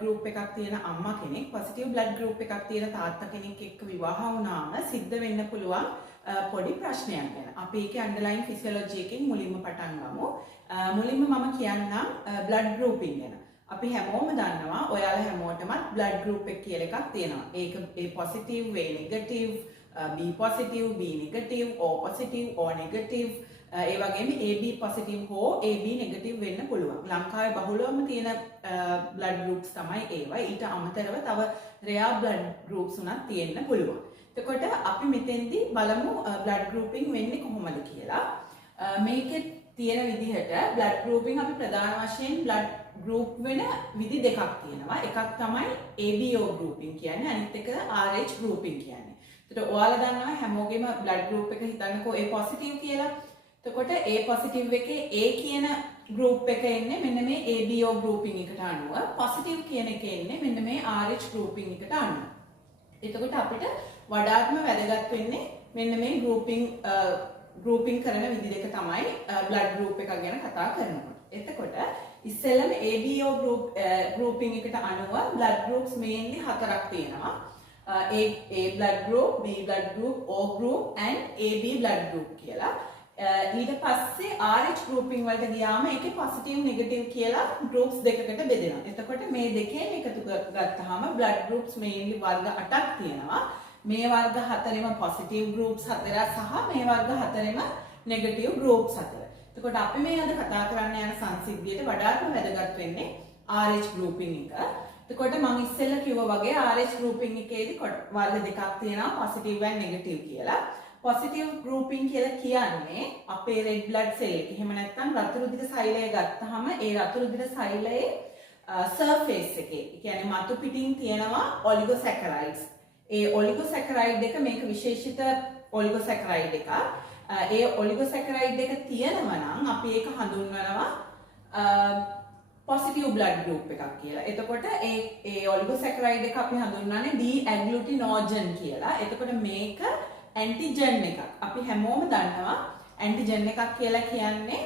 group එකක් තියෙන අම්මා කෙනෙක් positive blood group එකක් තියෙන තාත්තා කෙනෙක් එක්ක විවාහ වුණාම සිද්ධ වෙන්න පුළුවන් පොඩි ප්‍රශ්නයක් ගැන. අපි ඒකේ underlying physiology එකෙන් මුලින්ම පටන් ගමු. මුලින්ම මම කියන්නම් blood grouping ගැන. අපි හැමෝම දන්නවා ඔයාලා හැමෝටමත් blood group එක කියලා එකක් තියෙනවා. ඒක A positive, A negative, B positive, B negative, O positive, O negative, ඒ වගේම AB positive හෝ AB negative වෙන්න පුළුවන්. ලංකාවේ බහුලවම තියෙන blood groups තමයි ඒවා. ඊට අමතරව තව rare blood groups උනත් තියෙන්න පුළුවන්. එතකොට අපි මෙතෙන්දී බලමු blood grouping වෙන්නේ කොහොමද කියලා. මේකේ තියෙන විදිහට blood grouping අපි ප්‍රධාන වශයෙන් blood group වෙන විදි දෙකක් තියෙනවා. එකක් තමයි ABO grouping කියන්නේ, අනිත් එක RH grouping කියන්නේ. එතකොට ඔයාලා දන්නවා හැමෝගෙම blood group එක හිතන්නකෝ A positive කියලා. එතකොට A positive එකේ A කියන group එක එන්නේ මෙන්න මේ ABO grouping එකට අනුව, positive කියන එක එන්නේ මෙන්න මේ RH grouping එකට අනුව. එතකොට අපිට වඩාත්ම වැදගත් වෙන්නේ මෙන්න මේ grouping කරන විදි දෙක තමයි blood group එකක් ගැන කතා කරනකොට. එතකොට ඉස්සෙල්ලම ABO grouping එකට අනුව blood groups mainly හතරක් තියෙනවා. A blood group, B blood group, O group and AB blood group කියලා. ඊට පස්සේ RH grouping වලට ගියාම ඒකේ positive negative කියලා groups දෙකකට බෙදෙනවා. එතකොට මේ දෙකෙන් එකතු ගත්තාම blood groups mainly වර්ග 8ක් තියෙනවා. මේ වර්ග හතරෙම positive groups 4 සහ මේ වර්ග හතරෙම negative groups 4. එතකොට අපි මේ අද කතා කරන්න යන සංසිද්ධියට වඩාත්ම වැදගත් වෙන්නේ RH grouping එක. එතකොට මම ඉස්සෙල්ලා කිව්වා වගේ RH grouping එකේදී වර්ග දෙකක් තියෙනවා positive and negative කියලා. positive grouping කියලා කියන්නේ අපේ red blood cell එක. එහෙම නැත්නම් රතු රුධිර සෛලය ගත්තාම ඒ රතු රුධිර සෛලයේ surface එකේ, ඒ කියන්නේ මතු පිටින් තියෙනවා oligosaccharides. ඒ oligosaccharides එක මේක විශේෂිත oligosaccharides එකක්. ඒ oligosaccharides එක තියෙනවා නම් අපි ඒක හඳුන්වනවා positive blood group එකක් කියලා. එතකොට ඒ oligosaccharides එක අපි හඳුන්වන්නේ D-agglutinogen කියලා. එතකොට මේක antigen එකක්. අපි හැමෝම දන්නවා antigen එකක් කියලා කියන්නේ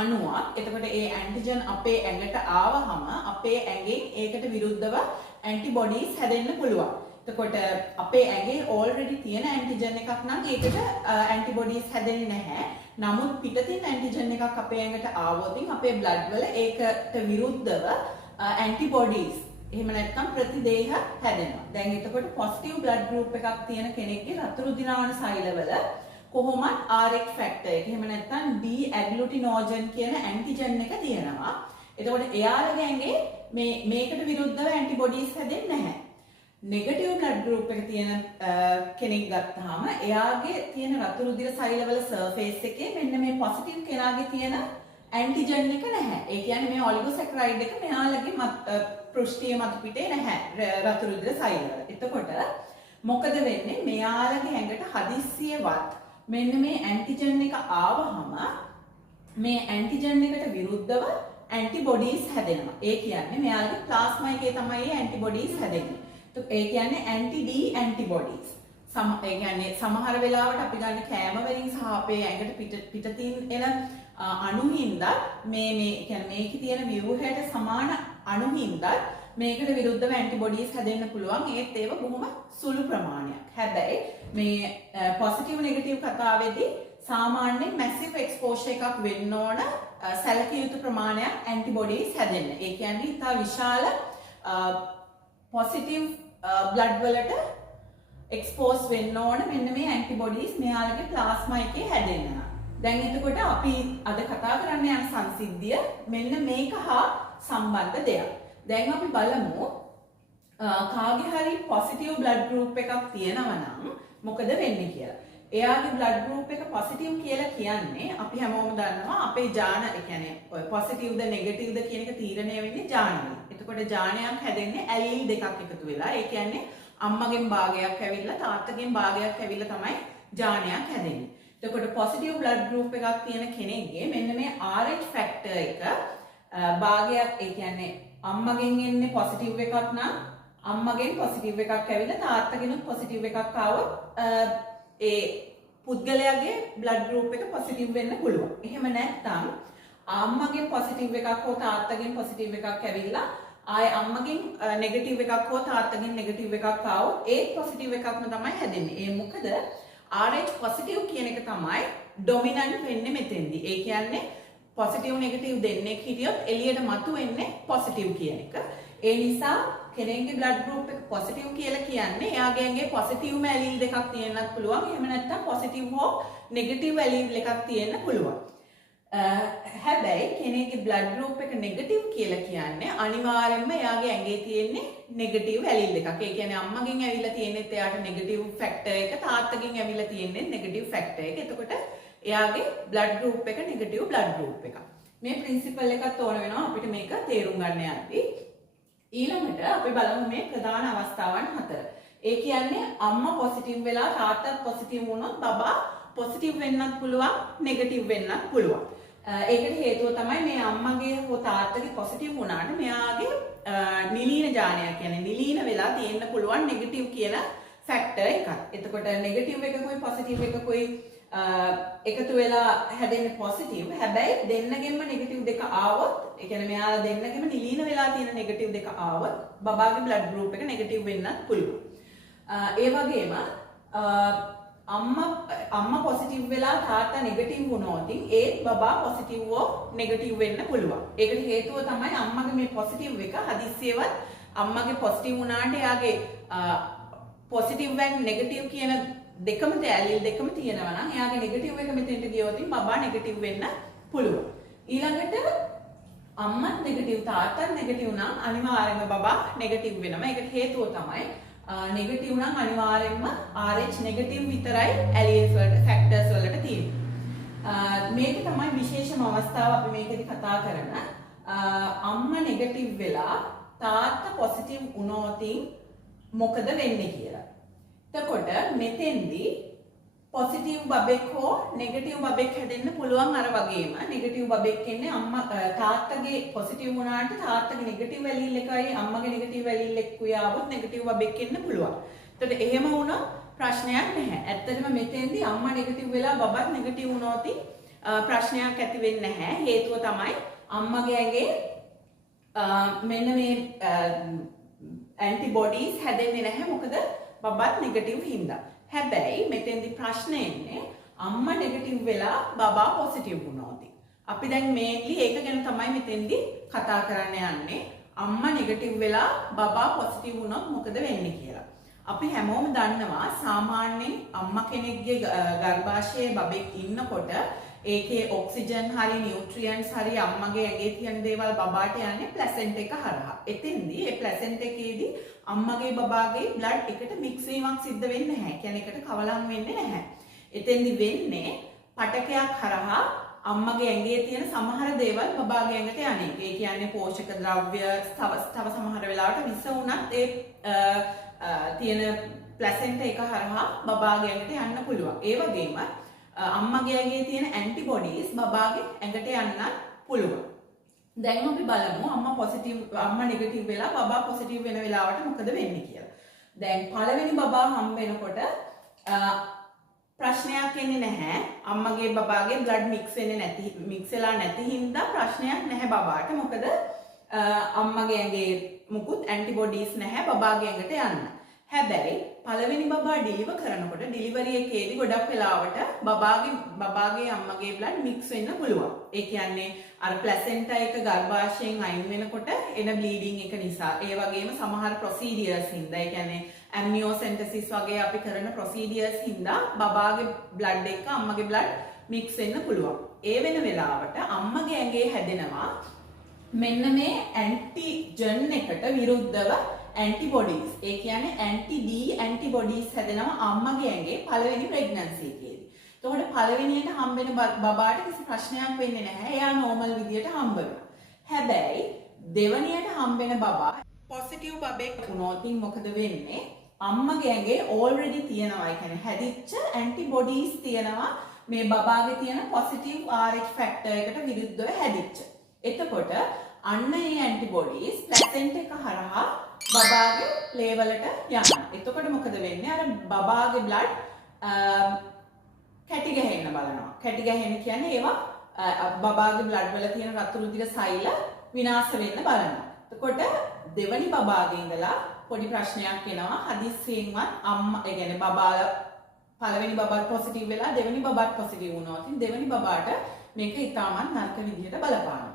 අණුවක්. එතකොට ඒ antigen අපේ ඇඟට ආවහම අපේ ඇඟෙන් ඒකට විරුද්ධව antibodies හැදෙන්න පුළුවන්. එතකොට අපේ ඇඟේ already තියෙන antigen එකක් නම් ඒකට antibodies හැදෙන්නේ නැහැ. නමුත් පිටතින් antigen එකක් අපේ ඇඟට ආවොත් අපේ blood වල ඒකට විරුද්ධව antibodies එහෙම නැත්නම් ප්‍රතිදේහ හැදෙනවා. දැන් එතකොට positive blood group එකක් තියෙන කෙනෙක්ගේ රතු රුධිරාණු සෛලවල කොහොමත් RH factor එක එහෙම නැත්නම් D-agglutinogen කියන antigen එක තියෙනවා. එතකොට එයාලගේ ඇඟේ මේකට විරුද්ධව antibodies හැදෙන්නේ නැහැ. negative blood group එක තියෙන කෙනෙක් ගත්තාම එයාගේ තියෙන රතු රුධිර සෛලවල surface එකේ මෙන්න මේ positive කෙනාගේ තියෙන antigen එක නැහැ. ඒ කියන්නේ මේ oligosaccharides එක මෙයාලගේ පෘෂ්ඨීය මතු පිටේ නැහැ රතු රුධිර සෛලවල. එතකොට මොකද වෙන්නේ? මෙයාලගේ ඇඟට හදිස්සියවත් මෙන්න මේ antigen එක ආවහම මේ antigen එකට විරුද්ධව antibodies හැදෙනවා. ඒ කියන්නේ මෙයාලගේ plasma එකේ තමයි antibodies හැදෙන්නේ. ඒ කියන්නේ anti-D antibodies. ඒ කියන්නේ සමහර වෙලාවට අපි ගන්න කෑම වලින් සහ අපේ ඇඟට පිටතින් එන අණු හින්දා මේ කියන්නේ මේකේ තියෙන ව්‍යුහයට සමාන අණු හින්දා මේකට විරුද්ධව antibodies හැදෙන්න පුළුවන්. ඒත් ඒව බොහොම සුළු ප්‍රමාණයක්. හැබැයි මේ positive negative කතාවේදී සාමාන්‍යයෙන් massive exposure එකක් වෙන්න ඕන සැලකිය යුතු ප්‍රමාණයක් antibodies හැදෙන්න. ඒ කියන්නේ ඉතා විශාල positive blood වලට expose වෙන්න ඕන මෙන්න මේ antibodies මෙයාලගේ plasma එකේ හැදෙන්න. දැන් එතකොට අපි අද කතා කරන්න යන සංසිද්ධිය මෙන්න මේක හා සම්බන්ධ දෙයක්. දැන් අපි බලමු කාගේ හරි positive blood group එකක් තියෙනවා නම් මොකද වෙන්නේ කියලා. එයාගේ blood group එක positive කියලා කියන්නේ අපි හැමෝම දන්නවා අපේ ජාන ඒ කියන්නේ ඔය positive ද negative ද කියන එක තීරණය වෙන්නේ ජානවල. එතකොට ජානයක් හැදෙන්නේ ඇලීල් දෙකක් එකතු වෙලා. ඒ කියන්නේ අම්මගෙන් භාගයක් ඇවිල්ලා තාත්තගෙන් භාගයක් ඇවිල්ලා තමයි ජානයක් හැදෙන්නේ. එතකොට positive blood group එකක් තියෙන කෙනෙක්ගේ මෙන්න මේ RH factor එක භාගයක් ඒ කියන්නේ අම්මගෙන් එන්නේ positive එකක් නම් අම්මගෙන් positive එකක් ඇවිල්ලා තාත්තගෙනුත් positive එකක් ආවොත් ඒ පුද්ගලයාගේ blood group එක positive වෙන්න පුළුවන්. එහෙම නැත්නම් අම්මගෙන් positive එකක් හෝ තාත්තගෙන් positive එකක් ඇවිල්ලා ආය අම්මගෙන් නෙගටිව් එකක් හෝ තාත්තගෙන් නෙගටිව් එකක් ආවොත් ඒ පොසිටිව් එකක්ම තමයි හැදෙන්නේ. ඒ මොකද RH පොසිටිව් කියන එක තමයි ඩොමිනන්ට් වෙන්නේ මෙතෙන්දී. ඒ කියන්නේ පොසිටිව් නෙගටිව් දෙන්නෙක් හිටියොත් එළියට මතුවෙන්නේ පොසිටිව් කියන එක. ඒ නිසා කෙනෙක්ගේ බ්ලඩ් ගෲප් එක පොසිටිව් කියලා කියන්නේ එයාගේ ඇඟේ පොසිටිව්ම ඇලීල් දෙකක් තියෙන්නත් පුළුවන්. එහෙම නැත්නම් පොසිටිව් හෝ නෙගටිව් ඇලීල් එකක් තියෙන්න පුළුවන්. හැබැයි කෙනෙක්ගේ බ්ලඩ් ගෲප් එක නෙගටිව් කියලා කියන්නේ අනිවාර්යයෙන්ම එයාගේ ඇඟේ තියෙන්නේ නෙගටිව් ඇලීල් එකක්. ඒ කියන්නේ අම්මගෙන් ඇවිල්ලා තියෙනෙත් එයාට නෙගටිව් ෆැක්ටර් එක, තාත්තගෙන් ඇවිල්ලා තියෙන්නේ නෙගටිව් ෆැක්ටර් එක. එතකොට එයාගේ බ්ලඩ් ගෲප් එක නෙගටිව් බ්ලඩ් ගෲප් එකක්. මේ ප්‍රින්සිපල් එකත් ඕන වෙනවා අපිට මේක තේරුම් ගන්න යද්දී. ඊළඟට අපි බලමු මේ ප්‍රධාන අවස්ථාවන් 4. ඒ කියන්නේ අම්මා පොසිටිව් වෙලා තාත්තා පොසිටිව් වුණොත් බබා පොසිටිව් වෙන්නත් පුළුවන්, නෙගටිව් වෙන්නත් පුළුවන්. ඒකට හේතුව තමයි මේ අම්මගේ හෝ තාත්තගේ පොසිටිව් වුණාට මෙයාගේ නිලීන ජානය කියන්නේ නිලීන වෙලා තියෙන්න පුළුවන් නෙගටිව් කියන ෆැක්ටර් එකක්. එතකොට නෙගටිව් එකකුයි පොසිටිව් එකකුයි එකතු වෙලා හැදෙන්නේ පොසිටිව්. හැබැයි දෙන්නගෙම නෙගටිව් දෙක ආවොත්, ඒ කියන්නේ මෙයාලා දෙන්නගෙම නිලීන වෙලා තියෙන නෙගටිව් දෙක ආවොත් බබාගේ බ්ලඩ් ගෲප් එක නෙගටිව් වෙන්නත් පුළුවන්. ඒ වගේම අම්මා පොසිටිව් වෙලා තාත්තා නෙගටිව් වුණොත් ඒත් බබා පොසිටිව් හෝ නෙගටිව් වෙන්න පුළුවන්. ඒකට හේතුව තමයි අම්මගේ මේ පොසිටිව් එක හදිස්සියවත් අම්මගේ පොසිටිව් වුණාට එයාගේ පොසිටිව් and නෙගටිව් කියන දෙකම ඇලීල් දෙකම තියෙනවා නම් එයාගේ නෙගටිව් එක මෙතෙන්ට ගියොත් බබා නෙගටිව් වෙන්න පුළුවන්. ඊළඟට අම්මත් නෙගටිව් තාත්තත් නෙගටිව් නම් අනිවාර්යයෙන්ම බබා නෙගටිව් වෙනවා. ඒකට හේතුව තමයි නෙගටිව් නම් අනිවාර්යයෙන්ම RH නෙගටිව් විතරයි ඇලීල්ස් වලට ෆැක්ටර්ස් වලට තියෙන්නේ. මේක තමයි විශේෂම අවස්ථාව අපි මේකෙදි කතා කරන. අම්මා නෙගටිව් වෙලා තාත්තා පොසිටිව් වුණොත් මොකද වෙන්නේ කියලා. එතකොට මෙතෙන්දී පොසිටිව් බබෙක් හෝ නෙගටිව් බබෙක් හැදෙන්න පුළුවන්. අර වගේම නෙගටිව් බබෙක් ඉන්නේ අම්මා තාත්තගේ පොසිටිව් වුණාට තාත්තගේ නෙගටිව් ඇලීල් එකයි අම්මගේ නෙගටිව් ඇලීල් එකකුයි ආවොත් නෙගටිව් බබෙක් ඉන්න පුළුවන්. එතකොට එහෙම වුණොත් ප්‍රශ්නයක් නැහැ. ඇත්තටම මෙතෙන්දී අම්මා නෙගටිව් වෙලා බබත් නෙගටිව් වුණොත් ප්‍රශ්නයක් ඇති වෙන්නේ නැහැ. හේතුව තමයි අම්මගේ ඇඟේ මෙන්න මේ ඇන්ටිබොඩීස් හැදෙන්නේ නැහැ. මොකද බබත් නෙගටිව් හින්දා. හැබැයි මෙතෙන්දි ප්‍රශ්නේ එන්නේ අම්මා නෙගටිව් වෙලා බබා පොසිටිව් වුණොත්. අපි දැන් මේන්ලි ඒක ගැන තමයි මෙතෙන්දි කතා කරන්න යන්නේ. අම්මා නෙගටිව් වෙලා බබා පොසිටිව් වුණොත් මොකද වෙන්නේ කියලා. අපි හැමෝම දන්නවා සාමාන්‍යයෙන් අම්මා කෙනෙක්ගේ ගර්භාෂයේ බබෙක් ඉන්නකොට ඒකේ ඔක්සිජන් හරි නියුට්‍රියන්ට්ස් හරි අම්මගේ ඇඟේ තියෙන දේවල් බබාට යන්නේ ප්ලැසෙන්ටා එක හරහා. එතෙන්දී ඒ ප්ලැසෙන්ටා එකේදී අම්මගේ බබාගේ බ්ලඩ් එකට මික්ස් වීමක් සිද්ධ වෙන්නේ නැහැ. කියන්නේ එකට කවලම් වෙන්නේ නැහැ. එතෙන්දී වෙන්නේ පටකයක් හරහා අම්මගේ ඇඟේ තියෙන සමහර දේවල් බබාගේ ඇඟට යන්නේ. ඒ කියන්නේ පෝෂක ද්‍රව්‍ය තව සමහර වෙලාවට විස වුණත් ඒ තියෙන ප්ලැසෙන්ටා එක හරහා බබාගේ ඇඟට යන්න පුළුවන්. ඒ වගේම අම්මගේ ඇඟේ තියෙන ඇන්ටිබොඩීස් බබාගේ ඇඟට යන්න පුළුවන්. දැන් අපි බලමු අම්මා නෙගටිව් වෙලා බබා පොසිටිව් වෙන වෙලාවට මොකද වෙන්නේ කියලා. දැන් පළවෙනි බබා හම්බ වෙනකොට ප්‍රශ්නයක් එන්නේ නැහැ. අම්මගේ බබාගේ බ්ලඩ් මික්ස් වෙලා නැති හින්දා ප්‍රශ්නයක් නැහැ බබාට. මොකද අම්මගේ ඇඟේ මුකුත් ඇන්ටිබොඩීස් නැහැ බබාගේ ඇඟට යන්න. හැබැයි පළවෙනි බබා ඩිලිවර් කරනකොට ඩිලිවරි එකේදී ගොඩක් වෙලාවට බබාගේ අම්මගේ බ්ලඩ් මික්ස් වෙන්න පුළුවන්. ඒ කියන්නේ අර ප්ලැසෙන්ටා එක ගර්භාෂයෙන් අයින් වෙනකොට එන බ්ලීඩින් එක නිසා. ඒ වගේම සමහර ප්‍රොසීඩියර්ස් හින්දා, ඒ කියන්නේ ඇම්නියෝසෙන්ටසිස් වගේ අපි කරන ප්‍රොසීඩියර්ස් හින්දා බබාගේ බ්ලඩ් එක අම්මගේ බ්ලඩ් මික්ස් වෙන්න පුළුවන්. ඒ වෙන වෙලාවට අම්මගේ ඇඟේ හැදෙනවා මෙන්න මේ ඇන්ටිජන් එකට විරුද්ධව ඇන්ටිබොඩීස්. ඒ කියන්නේ ඇන්ටි-ඩී ඇන්ටිබොඩීස් හැදෙනවා අම්මගේ ඇඟේ පළවෙනි ප්‍රෙග්නන්සි එකේදී. එතකොට පළවෙනියට හම්බෙන බබාට කිසි ප්‍රශ්නයක් වෙන්නේ නැහැ. එයා නෝමල් විදියට හම්බ වෙනවා. හැබැයි දෙවනියට හම්බෙන බබා පොසිටිව් බබෙක් වුණොත් මොකද වෙන්නේ? අම්මගේ ඇඟේ ඕල්රෙඩි තියෙනවා. ඒ කියන්නේ හැදිච්ච ඇන්ටිබොඩීස් තියෙනවා මේ බබාගේ තියෙන පොසිටිව් RH ෆැක්ටර් එකට විරුද්ධව හැදිච්ච. එතකොට අන්න ඒ ඇන්ටිබොඩීස් ප්ලැසෙන්ටා එක හරහා බබාගේ ලේවලට යනවා. එතකොට මොකද වෙන්නේ? අර බබාගේ බ්ලඩ් කැටි ගහන්න බලනවා. කැටි ගහන්න කියන්නේ ඒවා බබාගේ බ්ලඩ් වල තියෙන රතු රුධිර සෛල විනාශ වෙන්න බලනවා. එතකොට දෙවනි බබාගේ ඉඳලා පොඩි ප්‍රශ්නයක් එනවා. හදිස්සියෙන්වත් අම්මා ඒ කියන්නේ බබාලා පළවෙනි බබාත් පොසිටිව් වෙලා දෙවෙනි බබාත් පොසිටිව් වුණා. ඉතින් දෙවෙනි බබාට මේක ඉතාමත් නරක විදිහට බලපානවා.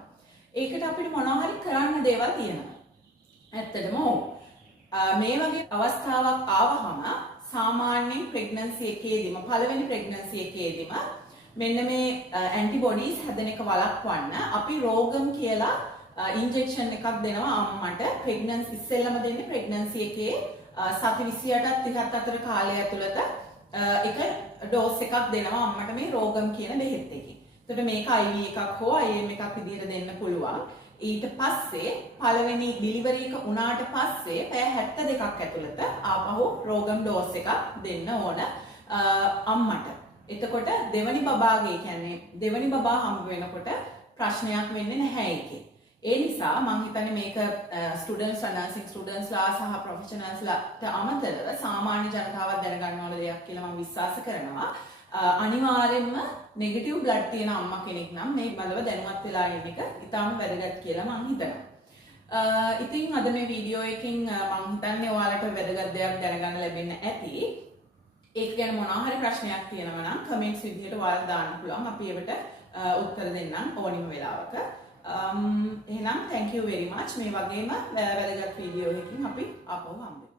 ඒකට අපිට මොනවා හරි කරන්න දේවල් තියෙනවා. ඇත්තටම ඔව්. මේ වගේ අවස්ථාවක් ආවහම සාමාන්‍යයෙන් ප්‍රෙග්නන්සි එකේදීම පළවෙනි ප්‍රෙග්නන්සි එකේදීම මෙන්න මේ ඇන්ටිබොඩීස් හැදෙන එක වළක්වන්න අපි රෝගම් කියලා ඉන්ජෙක්ෂන් එකක් දෙනවා අම්මට. ප්‍රෙග්නන්සි ඉස්සෙල්ලම දෙන්නේ ප්‍රෙග්නන්සි එකේ සති 28ත් 30ත් අතර කාලය ඇතුළත එක ඩෝස් එකක් දෙනවා අම්මට මේ රෝගම් කියන බෙහෙත් එකකින්. එතකොට මේක IV එකක් හෝ IM එකක් විදිහට දෙන්න පුළුවන්. ඊට පස්සේ පළවෙනි ඩිලිවරි එක වුණාට පස්සේ පැය 72ක් ඇතුළත ආපහු රෝගම් ඩෝස් එකක් දෙන්න ඕන අම්මට. එතකොට දෙවනි බබාගේ කියන්නේ දෙවනි බබා හම්බ වෙනකොට ප්‍රශ්නයක් වෙන්නේ නැහැ ඒකේ. ඒ නිසා මම හිතන්නේ මේක ස්ටුඩන්ට්ස් නර්සිං ස්ටුඩන්ට්ස්ලා සහ ප්‍රොෆෙෂනල්ස්ලාට අමතරව සාමාන්‍ය ජනතාවක් දැනගන්න ඕන දෙයක් කියලා මම විශ්වාස කරනවා. අනිවාර්යෙන්ම නෙගටිව් බ්ලඩ් තියෙන අම්මා කෙනෙක් නම් මේ බලව දැනුවත් වෙලා ඉන්න එක ඉතාම වැදගත් කියලා මම හිතනවා. ඉතින් අද මේ වීඩියෝ එකකින් මම හිතන්නේ ඔයාලට වැදගත් දෙයක් දැනගන්න ලැබෙන්න ඇති. ඒක ගැන මොනවා හරි ප්‍රශ්නයක් තියෙනවා නම් කමෙන්ට්ස් විදිහට ඔයාලා දාන්න පුළුවන්. අපි ඒකට උත්තර දෙන්නම් ඕනිම වෙලාවක. එහෙනම් thank you very much. මේ වගේම වැදගත් වීඩියෝ එකකින් අපි ආපහු හම්බෙමු.